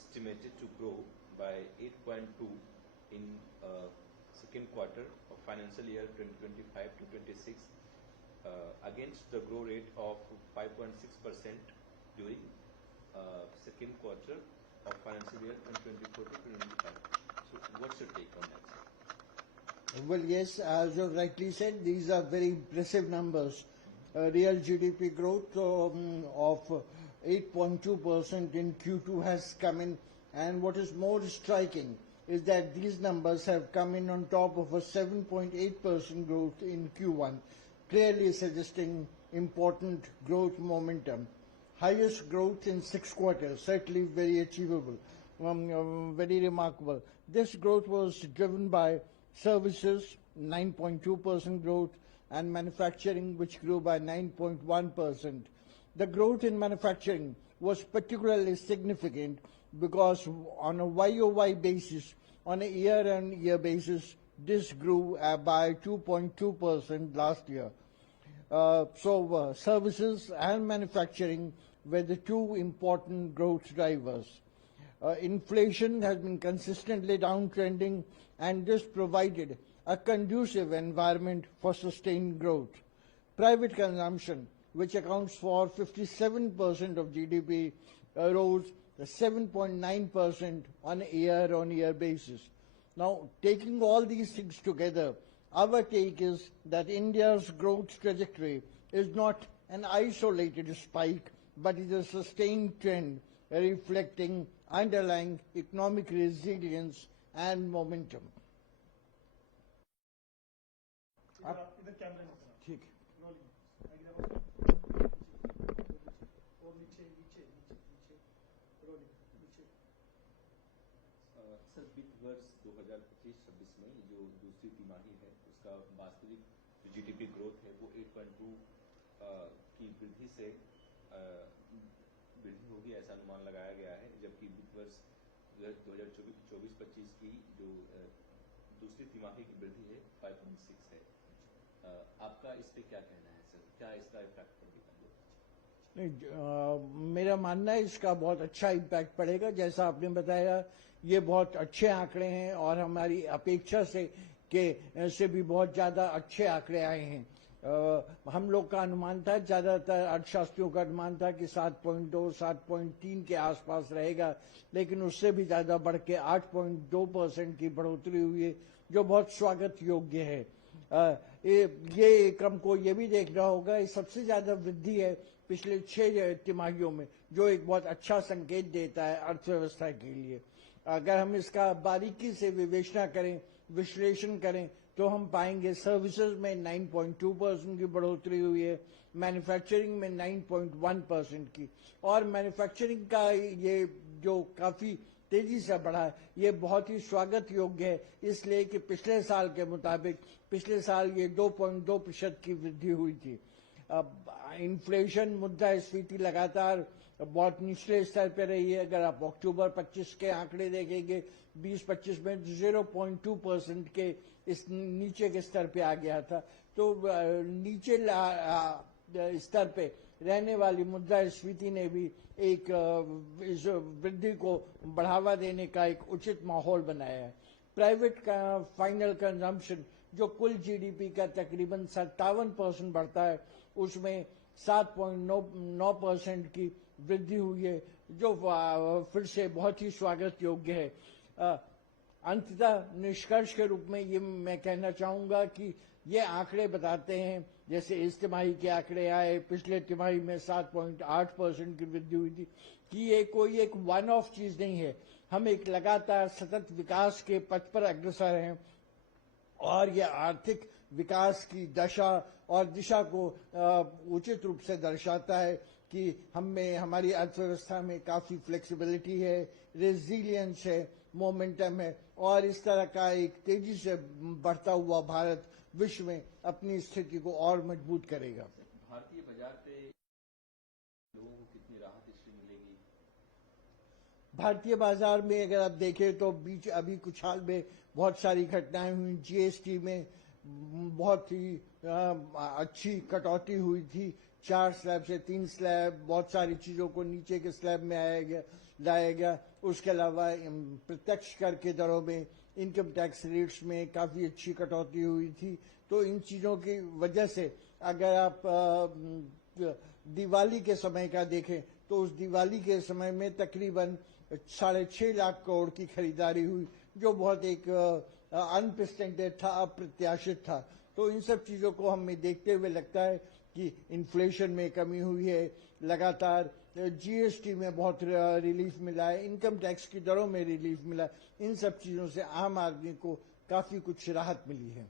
estimated to grow by 8.2 in second quarter of financial year 2025 to 26 against the growth rate of 5.6% during second quarter of financial year 2024 to 2025. So what's your take on that, sir? Well, yes, as you rightly said, these are very impressive numbers. Real GDP growth of 8.2% in Q2 has come in, and what is more striking is that these numbers have come in on top of a 7.8% growth in Q1, clearly suggesting important growth momentum. Highest growth in 6 quarters, certainly very achievable, very remarkable. This growth was driven by services, 9.2% growth, and manufacturing, which grew by 9.1%. The growth in manufacturing was particularly significant because on a YOY basis, on a year-on-year basis, this grew by 2.2% last year. Services and manufacturing were the two important growth drivers. Inflation has been consistently downtrending, and this provided a conducive environment for sustained growth. Private consumption, which accounts for 57% of GDP, rose 7.9% on a year-on-year basis. Now, taking all these things together, our take is that India's growth trajectory is not an isolated spike, but is a sustained trend reflecting underlying economic resilience and momentum. इधर camera में ठीक rolling और नीचे नीचे नीचे नीचे rolling नीचे sir वित्त वर्ष 2025-26 में जो दूसरी तिमाही है उसका वास्तविक जो जीडीपी ग्रोथ है वो 8.2 की वृद्धि से वृद्धि होगी ऐसा अनुमान लगाया गया है, जबकि वित्त वर्ष 2024-25 की जो दूसरी तिमाही की वृद्धि है 5.6 है। आपका इस पे क्या कहना है सर, क्या इसका इफेक्ट पड़ेगा? नहीं, मेरा मानना है इसका बहुत अच्छा इम्पैक्ट पड़ेगा। जैसा आपने बताया, ये बहुत अच्छे आंकड़े हैं और हमारी अपेक्षा से भी बहुत ज़्यादा अच्छे आंकड़े आए हैं। हम लोग का अनुमान था, ज़्यादातर अर्थशास्त्रियों का अनुमान था कि 7.2, 7.3 के आसपास रहेगा, लेकिन उससे भी ज़्यादा बढ़ के 8.2% की बढ़ोतरी हुई है, जो बहुत स्वागत योग्य है। ये क्रम को ये भी देखना होगा, ये सबसे ज़्यादा वृद्धि है पिछले 6 तिमाहियों में, जो एक बहुत अच्छा संकेत देता है अर्थव्यवस्था के लिए। अगर हम इसका बारीकी से विवेचना करें, विश्लेषण करें, तो हम पाएंगे सर्विसेज में 9.2% की बढ़ोतरी हुई है, मैन्युफैक्चरिंग में 9.1% की, और मैन्युफैक्चरिंग का ये जो काफ़ी तेजी से बढ़ा है, ये बहुत ही स्वागत योग्य है, इसलिए कि पिछले साल के मुताबिक पिछले साल ये 2.2% की वृद्धि हुई थी। अब इन्फ्लेशन मुद्रास्फीति लगातार बहुत निचले स्तर पर रही है। अगर आप अक्टूबर 25 के आंकड़े देखेंगे, 20-25 में 0.2% के इस नीचे के स्तर पे आ गया था। तो नीचे स्तर पे रहने वाली मुद्रास्फीति ने भी एक इस वृद्धि को बढ़ावा देने का एक उचित माहौल बनाया है। प्राइवेट का फाइनल कंजम्पशन, जो कुल जीडीपी का तकरीबन 57% बढ़ता है, उसमें 7.9% की वृद्धि हुई है, जो फिर से बहुत ही स्वागत योग्य है। अंततः निष्कर्ष के रूप में ये मैं कहना चाहूँगा कि ये आंकड़े बताते हैं, जैसे इस तिमाही के आंकड़े आए, पिछले तिमाही में 7.8% की वृद्धि हुई थी, कि ये कोई एक वन ऑफ चीज़ नहीं है। हम एक लगातार सतत विकास के पथ पर अग्रसर हैं, और ये आर्थिक विकास की दशा और दिशा को उचित रूप से दर्शाता है कि हमें हमारी अर्थव्यवस्था में काफ़ी फ्लेक्सिबिलिटी है, रेजिलियंस है, मोमेंटम है, और इस तरह का एक तेजी से बढ़ता हुआ भारत विश्व में अपनी स्थिति को और मजबूत करेगा। भारतीय बाजार पे लोगों को कितनी राहत इससे मिलेगी? भारतीय बाजार में अगर आप देखें तो अभी कुछ हाल में बहुत सारी घटनाएं हुई। जीएसटी में बहुत ही अच्छी कटौती हुई थी, 4 स्लैब से 3 स्लैब, बहुत सारी चीजों को नीचे के स्लैब में लाया गया। उसके अलावा प्रत्यक्ष कर के दरों में, इनकम टैक्स रेट्स में काफी अच्छी कटौती हुई थी। तो इन चीजों की वजह से अगर आप दिवाली के समय का देखें तो उस दिवाली के समय में तकरीबन 6.5 लाख करोड़ की खरीदारी हुई, जो बहुत एक अनप्रेसिडेंटेड था, अप्रत्याशित था। तो इन सब चीजों को हमें देखते हुए लगता है कि इन्फ्लेशन में कमी हुई है, लगातार जीएसटी में बहुत रिलीफ मिला है, इनकम टैक्स की दरों में रिलीफ मिला है। इन सब चीजों से आम आदमी को काफी कुछ राहत मिली है।